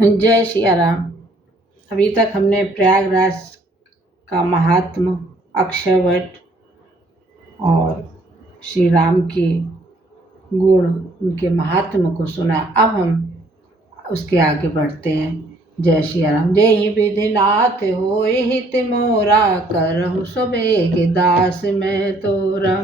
जय सिया राम। अभी तक हमने प्रयागराज का महात्म, अक्षयवट और श्री राम के गुण, उनके महात्म को सुना। अब हम उसके आगे बढ़ते हैं। जय सिया राम। जय विधिनाथ होय हित मोरा, करहु सबेग दास मैं तोरा।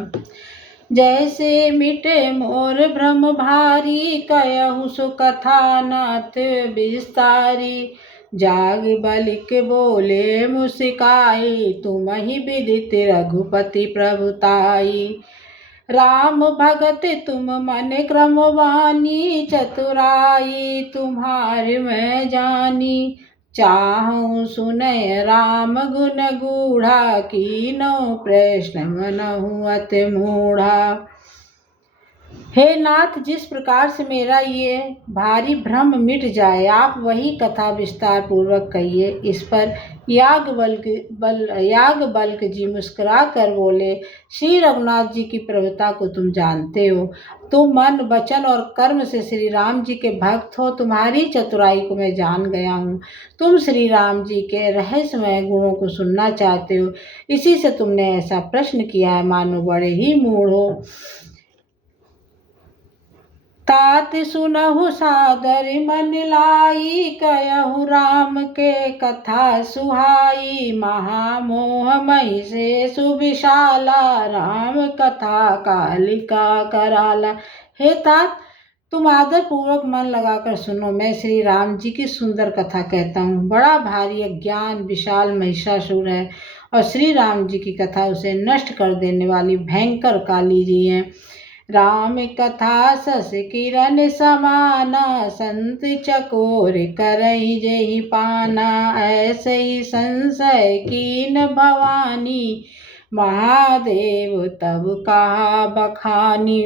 जैसे मिटे मोर भ्रम भारी, कहु सो कथा नाथ विस्तारी। जाग बलिक बोले मुस्काई, तुम ही विदित रघुपति प्रभुताई। राम भगत तुम मन क्रमवानी, चतुराई तुम्हारे मैं जानी। चाहूं सुनय राम गुण गूढ़ा, कीनो प्रश्न मनहु अति मूढ़ा। हे नाथ, जिस प्रकार से मेरा ये भारी भ्रम मिट जाए, आप वही कथा विस्तार पूर्वक कहिए। इस पर याज्ञवल्क्य जी मुस्कुरा कर बोले, श्री रघुनाथ जी की प्रभुता को तुम जानते हो। तुम मन, वचन और कर्म से श्री राम जी के भक्त हो। तुम्हारी चतुराई को मैं जान गया हूँ। तुम श्री राम जी के रहस्यमय गुणों को सुनना चाहते हो, इसी से तुमने ऐसा प्रश्न किया है, मानो बड़े ही मूढ़ हो। तात सुनहु सादर मन लाई, कहु राम के कथा सुहाई। महामोह मही से सुविशाला, राम कथा कालिका कराला। हे तात, तुम आदर पूर्वक मन लगाकर सुनो। मैं श्री राम जी की सुंदर कथा कहता हूँ। बड़ा भारी अज्ञान विशाल महिषासुर है और श्री राम जी की कथा उसे नष्ट कर देने वाली भयंकर काली जी है। राम कथा सस किरण समाना, संत चकोर करहि जेहि पाना। ऐसे ही संशय कीन भवानी, महादेव तब कहा बखानी।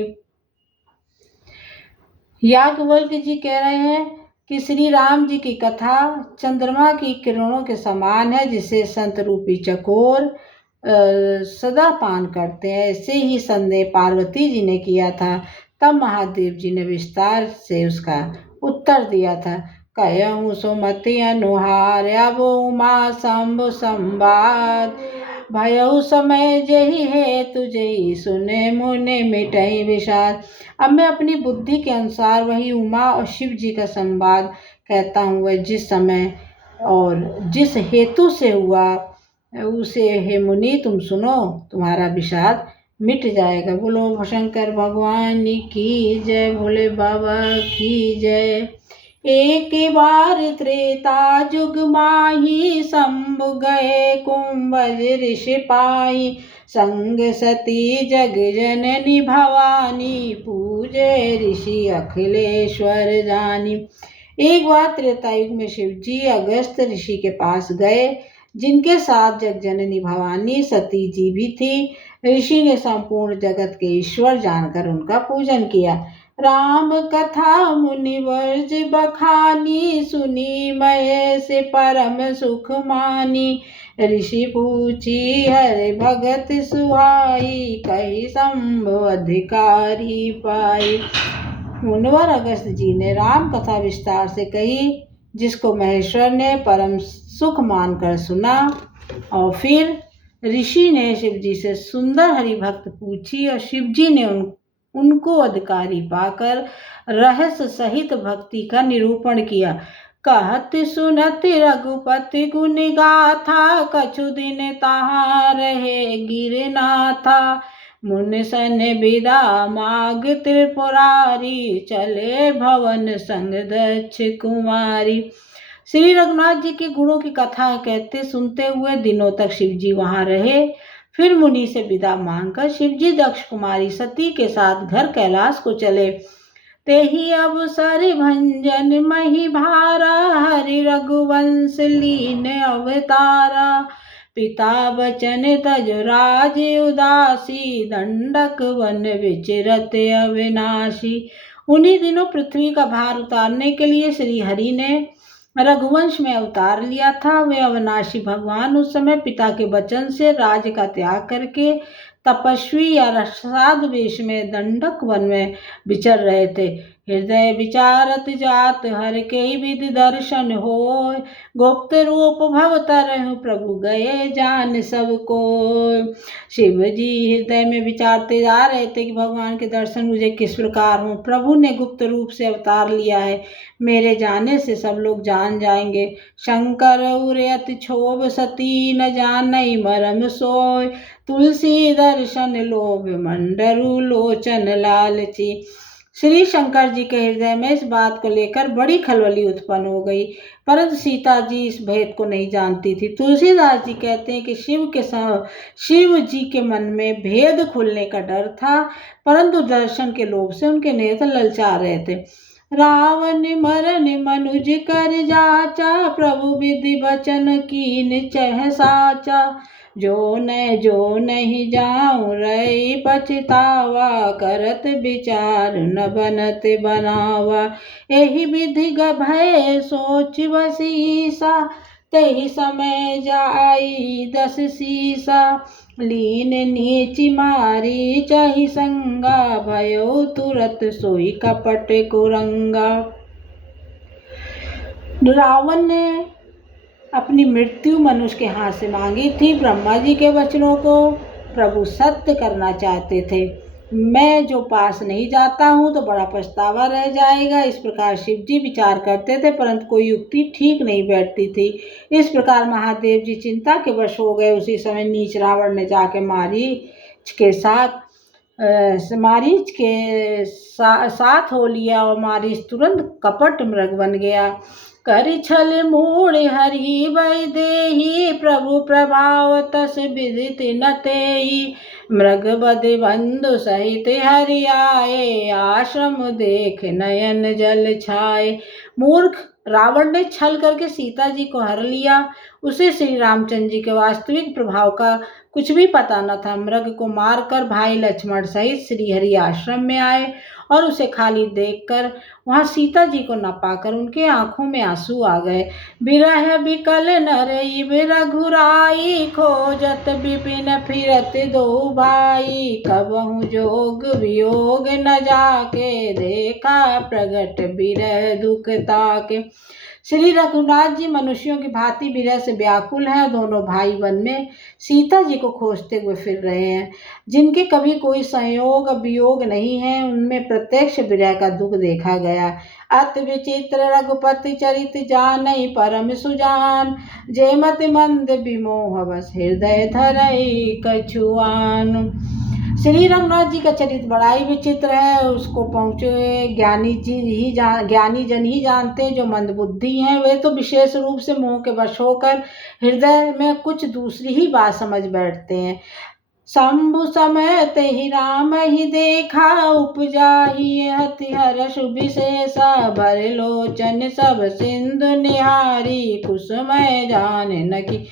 याज्ञवल्क्य जी कह रहे हैं कि श्री राम जी की कथा चंद्रमा की किरणों के समान है, जिसे संत रूपी चकोर सदा पान करते हैं। ऐसे ही संदेह पार्वती जी ने किया था। तब महादेव जी ने विस्तार से उसका उत्तर दिया था। कहूँ सुमति अनुहार, अब उमा शंभु संवाद। भयउ समय जही है तुझे, सुने मुने मिटहि विषाद। अब मैं अपनी बुद्धि के अनुसार वही उमा और शिव जी का संवाद कहता हूँ। वह जिस समय और जिस हेतु से हुआ उसे हे मुनि तुम सुनो, तुम्हारा विषाद मिट जाएगा। बोलो शंकर भगवान की जय, भोले बाबा की जय। एक बार त्रेता जुग माही, शंभु गए कुंभज ऋषि पाई। संग सती जग जननी भवानी, पूजे ऋषि अखिलेश्वर जानी। एक बार त्रेता युग में शिव जी अगस्त ऋषि के पास गए, जिनके साथ जग जननी भवानी सती जी भी थी। ऋषि ने संपूर्ण जगत के ईश्वर जानकर उनका पूजन किया। राम कथा मुनिवर्ज बखानी, सुनी मय से परम सुख मानी। ऋषि पूछी हरि भगत सुहाई, कही शंभु अधिकारी पाई। मुनिवर अगस्त जी ने राम कथा विस्तार से कही, जिसको महेश्वर ने परम सुख मानकर सुना। और फिर ऋषि ने शिव जी से सुंदर हरि भक्त पूछी और शिव जी ने उनको अधिकारी पाकर रहस्य सहित भक्ति का निरूपण किया। कहत सुनत रघुपति गुण गाथा, कछु दिन तहाँ रहे गिरनाथा। मुन सन विदा माग त्रिपुरारी, चले भवन संग दक्ष कुमारी। श्री रघुनाथ जी के गुणों की कथा कहते सुनते हुए दिनों तक शिव जी वहां रहे। फिर मुनि से विदा मांगकर शिव जी दक्ष कुमारी सती के साथ घर कैलाश को चले। तेहि अवसर भंजन मही भारा, हरि रघुवंश लीन अवतारा। पिता बचन तज राज उदासी, दंडक वन विचरत अविनाशी। उन्हीं दिनों पृथ्वी का भार उतारने के लिए श्री हरि ने रघुवंश में अवतार लिया था। वे अविनाशी भगवान उस समय पिता के वचन से राज्य का त्याग करके तपस्वी या साधु वेश में दंडक वन में विचर रहे थे। हृदय विचारत जात हर के विधि दर्शन होय। गुप्त रूप भव तरहु प्रभु गए जान सबको। शिव जी हृदय में विचारते जा रहे थे कि भगवान के दर्शन मुझे किस प्रकार हों। प्रभु ने गुप्त रूप से अवतार लिया है, मेरे जाने से सब लोग जान जाएंगे। शंकर उरे अति क्षोभ सती न जानई मरम सोय। तुलसी दर्शन लोभ मंडरु लोचन लालची। श्री शंकर जी के हृदय में इस बात को लेकर बड़ी खलबली उत्पन्न हो गई, परंतु सीता जी इस भेद को नहीं जानती थी। तुलसीदास जी कहते हैं कि शिव जी के मन में भेद खुलने का डर था, परंतु दर्शन के लोभ से उनके नेत्र ललचा रहे थे। रावण मरन मनुज कर जाचा प्रभु विधि वचन कीन चह साचा। जो नहीं जाऊं रही पछतावा करत विचार न बनत बनावा। एहि विधि भय सोच बसीसा तेहि समय जाई 10 सीसा। लीन नीच मारी चाहि संगा भयो तुरत सोई कपट कुरंगा। रावण ने अपनी मृत्यु मनुष्य के हाथ से मांगी थी। ब्रह्मा जी के वचनों को प्रभु सत्य करना चाहते थे। मैं जो पास नहीं जाता हूँ तो बड़ा पछतावा रह जाएगा, इस प्रकार शिव जी विचार करते थे, परंतु कोई युक्ति ठीक नहीं बैठती थी। इस प्रकार महादेव जी चिंता के वश हो गए। उसी समय नीच रावण ने जाके मारीच के साथ हो लिया और मारीच तुरंत कपट मृग बन गया। कर छल मूढ़ हरि वै देहि प्रभु प्रभाव तस विदित न तेहि। मृग बध बंधु सहित हरि आए आश्रम देख नयन जल छाए। मूर्ख रावण ने छल करके सीता जी को हर लिया। उसे श्री रामचंद्र जी के वास्तविक प्रभाव का कुछ भी पता न था। मृग को मारकर भाई लक्ष्मण सहित श्री हरि आश्रम में आए और उसे खाली देखकर वहां सीता जी को न पाकर उनके आंखों में आंसू आ गए। बिरह बिकल नरई रघुराई खोजत विपिन फिरत दो भाई। कबहु जोग वियोग न जाके देखा प्रगट बिरह दुख ताके। श्री रघुनाथ जी मनुष्यों की भांति विरह से व्याकुल हैं और दोनों भाई वन में सीता जी को खोजते हुए फिर रहे हैं। जिनके कभी कोई संयोग वियोग नहीं है, उनमें प्रत्यक्ष विरह का दुख देखा गया। अति विचित्र रघुपति चरित जानई परम सुजान। जेमति मंद विमोह बस हृदय धरई कछुआन। श्री रघुनाथ जी का चरित्र बड़ा ही विचित्र है। उसको पहुँचे ज्ञानी जन ही जानते हैं। जो मंदबुद्धि हैं वे तो विशेष रूप से मोह के वश होकर हृदय में कुछ दूसरी ही बात समझ बैठते हैं। शंभु समय तेहि राम ही देखा उपजा ही हति हर्ष विशेषा। भर लोचन सब सिंधु निहारी कुसुमय जान न की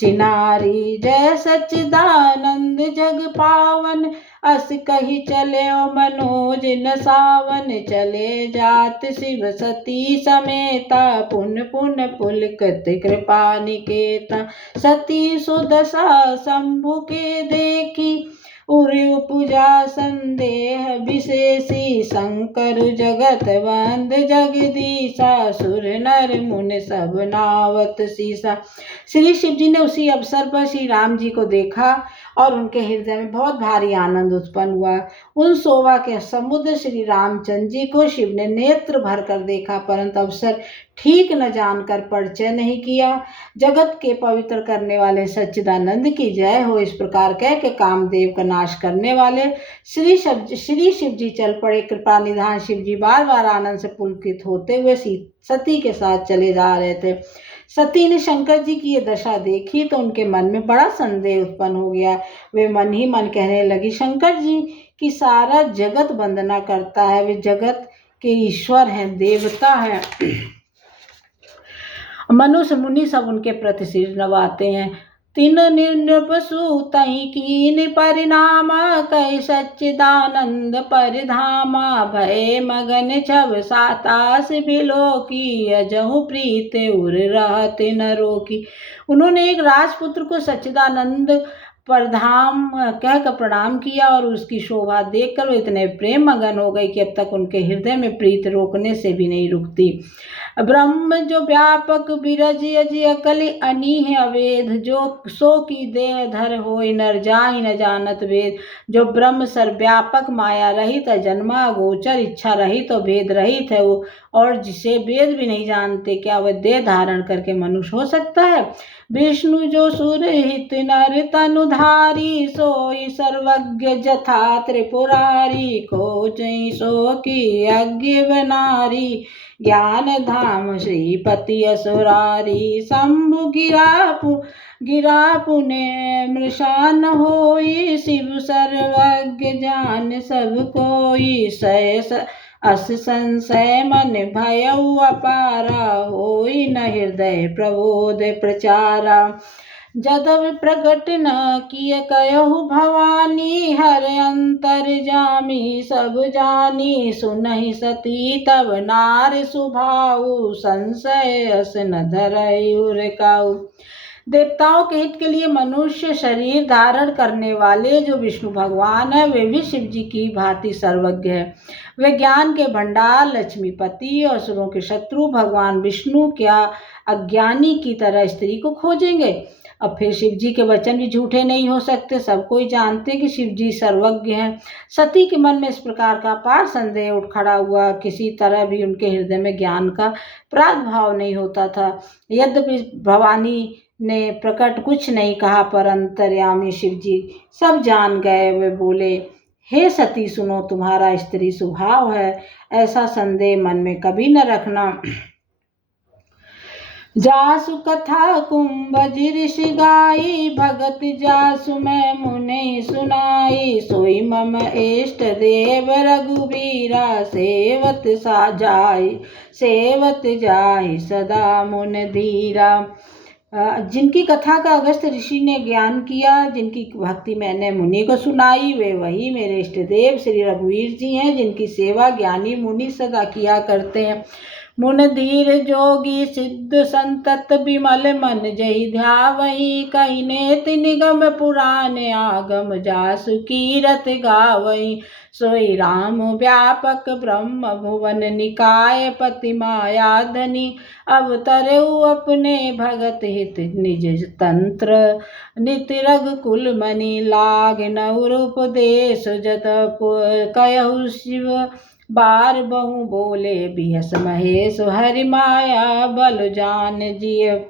चिनारी। जय सच्चिदानंद जग पावन अस कही चले मनोज न सावन। चले जात शिव सती समेता पुन पुन पुलकत कृपा निकेता। सती सुदशा शंभु के देखी उरि उपजा संदेह विशेषी। शंकर जगत वंद जगदीशा सुर नर मुनि सब नावत सीसा। श्री शिव जी ने उसी अवसर पर श्री राम जी को देखा और उनके हृदय में बहुत भारी आनंद उत्पन्न हुआ। उन शोभा के समुद्र श्री रामचंद्र जी को शिव ने नेत्र भर कर देखा, परंतु अवसर ठीक न जानकर परिचय नहीं किया। जगत के पवित्र करने वाले सच्चिदानंद की जय हो, इस प्रकार कह के कामदेव का नाश करने वाले श्री शिव जी चल पड़े। कृपा निधान शिव जी बार बार आनंद से पुलकित होते हुए सती के साथ चले जा रहे थे। सती ने शंकर जी की ये दशा देखी तो उनके मन में बड़ा संदेह उत्पन्न हो गया। वे मन ही मन कहने लगी, शंकर जी की सारा जगत वंदना करता है, वे जगत के ईश्वर हैं, देवता हैं। मनुष्य मुनि सब उनके प्रति सिर नवाते हैं। तिन निर्नृपसु तहि कीन परिणामा। कहि सच्चिदानंद परिधामा। भय मगन छव सातास बिलोकी। अजहु प्रीत उर रहत न रोकी। उन्होंने एक राजपुत्र को सच्चिदानंद प्रधाम कहकर प्रणाम किया और उसकी शोभा देखकर वे इतने प्रेम मगन हो गए कि अब तक उनके हृदय में प्रीत रोकने से भी नहीं रुकती। ब्रह्म जो व्यापक बिरज अज अकल अनीह अवेद, जो सो की देह धर होय नर जाहि न जानत वेद। जो ब्रह्म सर्वव्यापक माया रहित अजन्मा गोचर इच्छा रहित और भेद रहित है वो, और जिसे वेद भी नहीं जानते, क्या वह देह धारण करके मनुष्य हो सकता है। विष्णु जो सुरहित नर तनुधारी, सोई सर्वज्ञ जथा त्रिपुरारी। खोजई सो की अज्ञ बनारी, ज्ञान धाम श्रीपति असुरारी। शंभु गिरा पुण्य मृषान होई, शिव सर्वज्ञ जान सब कोई। अस संशय मन भयउ अपारा, होई न हृदय प्रबोध प्रचारा। जदव प्रगट न किय कयहु भवानी, हर अंतर जामी सब जानी। सुनहि सती तब नार सुभाऊ, संशय अस न धरई उर काऊ। देवताओं के हित के लिए मनुष्य शरीर धारण करने वाले जो विष्णु भगवान है, वे भी शिव जी की भांति सर्वज्ञ है। वे ज्ञान के भंडार लक्ष्मीपति और असुरों के शत्रु भगवान विष्णु क्या अज्ञानी की तरह स्त्री को खोजेंगे। अब फिर शिव जी के वचन भी झूठे नहीं हो सकते। सब कोई जानते कि शिव जी सर्वज्ञ हैं। सती के मन में इस प्रकार का अपार संदेह उठ खड़ा हुआ। किसी तरह भी उनके हृदय में ज्ञान का प्रादुर्भाव नहीं होता था। यद्यपि भवानी ने प्रकट कुछ नहीं कहा, पर अंतर्यामी शिव जी सब जान गए। वे बोले, हे सती सुनो, तुम्हारा स्त्री स्वभाव है, ऐसा संदेह मन में कभी न रखना। जासु कथा कुंभज ऋषि गाई, भगत जासु मैं मुने सुनाई। सोई मम इष्ट देव रघुबीरा, सेवत जाय सदा मुन धीरा। जिनकी कथा का अगस्त्य ऋषि ने ज्ञान किया, जिनकी भक्ति मैंने मुनि को सुनाई, वे वही मेरे इष्ट देव श्री रघुवीर जी हैं, जिनकी सेवा ज्ञानी मुनि सदा किया करते हैं। मुन धीर जोगी सिद्ध संतत विमल मन, जहि ध्यावहि कहि नेति निगम पुराण आगम। जासु कीरत गावहि सोई राम व्यापक, ब्रह्म भुवन निकाय पति माया धनी। अवतरऊ अपने भगत हित निज तंत्र, नित रघुकुल मणि लाग नव उपदेश। जत कहु शिव बार बहु बोले, बिहस महेश हरि माया बल जान जिय।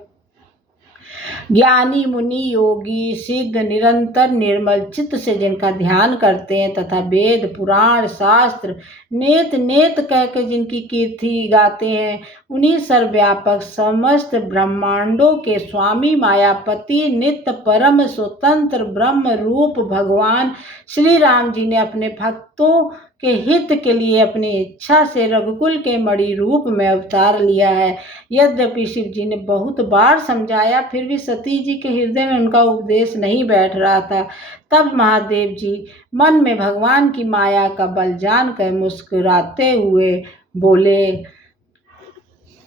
ज्ञानी मुनि योगी सिद्ध निरंतर निर्मल चित्त से जिनका ध्यान करते हैं, तथा वेद पुराण शास्त्र नेत नेत कहकर जिनकी कीर्ति गाते हैं, उन्हीं सर्वव्यापक समस्त ब्रह्मांडों के स्वामी मायापति नित्य परम स्वतंत्र ब्रह्म रूप भगवान श्री राम जी ने अपने भक्तों के हित के लिए अपनी इच्छा से रघुकुल के मणि रूप में अवतार लिया है। यद्यपि शिव जी ने बहुत बार समझाया, फिर भी सती जी के हृदय में उनका उपदेश नहीं बैठ रहा था। तब महादेव जी मन में भगवान की माया का बल जानकर मुस्कुराते हुए बोले,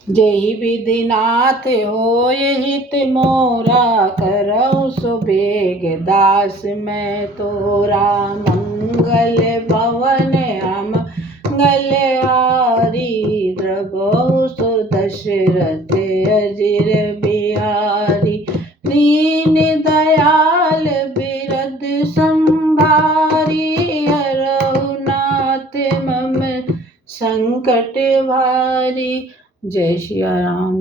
जेहि विधिनाथ होय हित मोरा, करहु सुबेग दास मैं तोरा। मंगल भवन मंगल हारी, द्रवहु सो दशरथ अजिर बिहारी। दीन दयाल बिरद संभारी, हरहु नाथ मम संकट भारी। जय श्री राम।